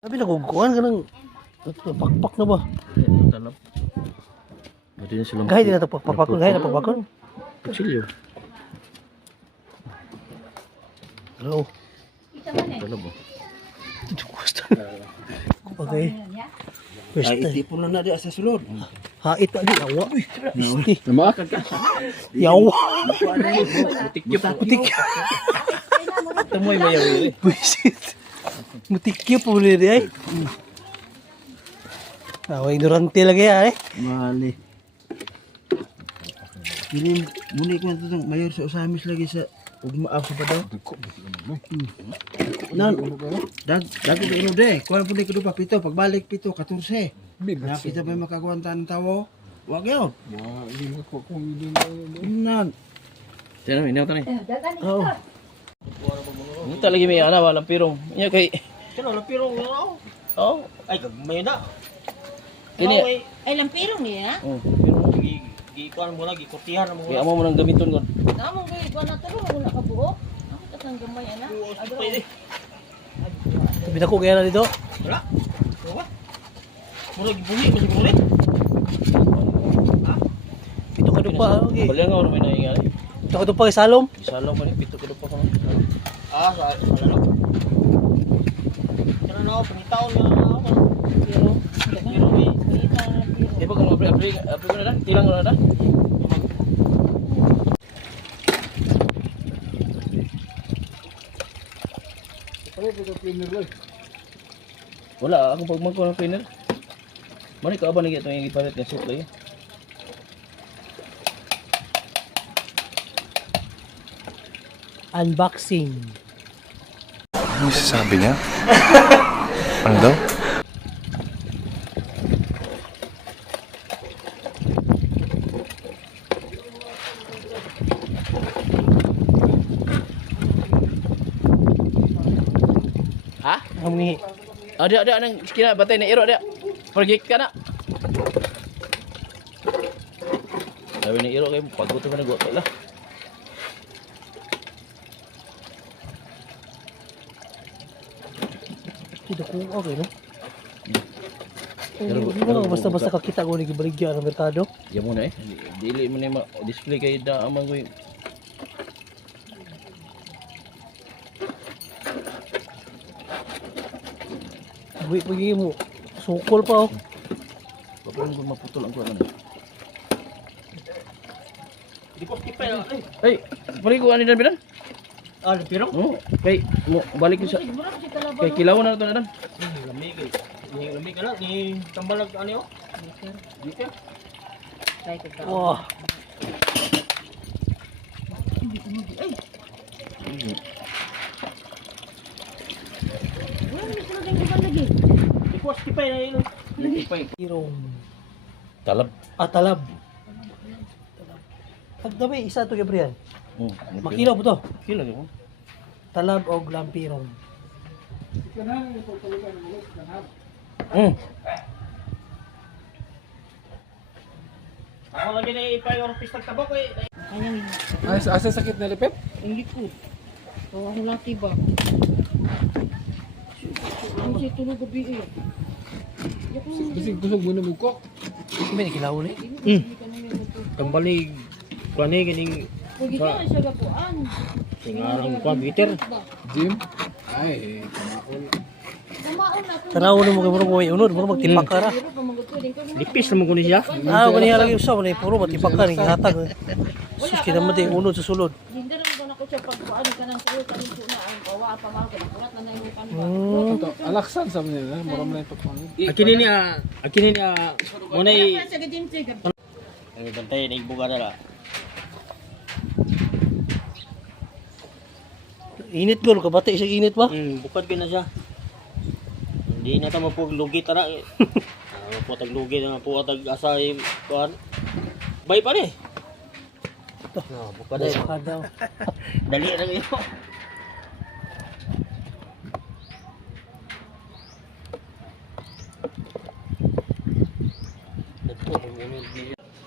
Sabi naguguan ka ng pakpak na ba? Ito talap. Pwede na silang Gahit din na ito pakpak. Gahit na pakpak. kutsilyo. Hello. Talap ba? Gusto. Okay. First Ay, time. itipon na di sa sulod. Hait na di. Yawa. Isti. Namakad ka. Yawa. Butik-yup. Butik. Tamoy mayawiri. Buisit. Mutikyo po ulit ay. Ignorante lagi ay. Mali. Ini muni ko na itong mayor sa usamis lagi sa ugmaaw sa padaw. Nan, dagi ba ino de? Kuha po ni ko pa pito, pagbalik pito, 14. Nakita ba yung makagawantan ng tawo? Wag yun. Nan. Tiyan mo, inaw tanay. Oo. Hindi talaga may ana, walang pirong. Iya kay... Sino, lampirong yun ako? Oo. Ay, gagmay na. Kini. Ay, lampirong niya. Oo, pirong. Gikuan mo na, gikurtihan mo Kaya na. mo nang gamiton ko. Namong ko iguan na talo, wala ka buo. Ako tatang gamay ana. Pwede. Sabi na ko kaya na dito. Wala. Wala. Mura gibuhi, masih mura. Pito ka pa. Okay. Balian nga may nangyayari. Pito ka pa kay Salom. Isalaw pa ni pito ko pa ko. Ah, sa ano? Kana na ako, pangitaon na ako. Pero, Pero may kita na pero. Di ba kung apri ko na da? Tilang ko na da? Wala ako pag magkuha ng cleaner. Mani ka ba nagito yung ipalit ng suit lagi? Unboxing. Ano sasabi niya? Ano daw? Ha? Kami Ada nang kina batay na iro ada. Pergi ka na. Sabi ni iro kay pagbuto ka na goto lah. dito ko okay no. Pero Hindi mo lang basta-basta kakita ko ni gibaligya ng merkado. Diyan mo na eh. Dili mo na display kay da amang ko. Buwi pagi mo. Sukol pa oh. Kapag ko maputol ang kuha na. di ko kipay na. Ay, pari ko ani dan bidan? Ah, lampirong? No, kay mo balik ko sa Siguro si kalaban. kay kilawan na to na dan. Lamig eh. Ni lamig ka na, ni tambalag ano yun? Di ka? Kay ka. Wah. Wala ni sila kang iban lagi. Di ko kipay na yun. Irong Talab. atalab. Pagdami isa to Gabriel. Makilaw po to. Kila ko. Talab o lampirong. Ako lagi na ipay or pistag tabak eh. Kanyang Asa sakit na lipet? ang likod. So, ako lang tiba. Ang siya tulog gabi eh. Bisig kusog mo na mukok. May nakilaw ni. Tambalig, kuan eh, ganing Pag ito na siya gapuan. singarang computer. Jim? Ay, kamaon. Kamaon na. Tanaw ni mo kay murag way unod, murag magtipak ka ra. Pero pag magpwedeng ka Lipis naman ko ni siya. Ah, kaniya lagi usa man puro matipak ka ni hatag. Sus kita man unod sa sulod. hindi rin ko na ko siya pagpuan ka ng suyo kanin po na ang kawa pa mga kulat na yung kanwa. Alaksan sa mga na, maram na yung pagpangin. Akini niya, muna Wala sa gadin siya. ay bantay na ibuga na la. Init gol kabati siya init ba? Bukad ka na siya. Hindi na tama po lugi tara eh. Po tag lugi na po tag asay kuan. Bay pa ni. No, bukad eh. Baka daw. Dali na kayo.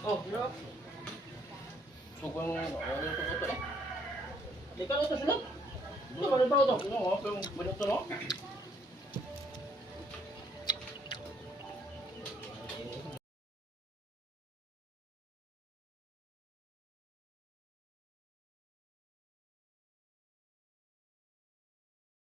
Oh, bro. Sugang ano to to. Di ka na to sunod. Ito ba ito? No, pero minuto no.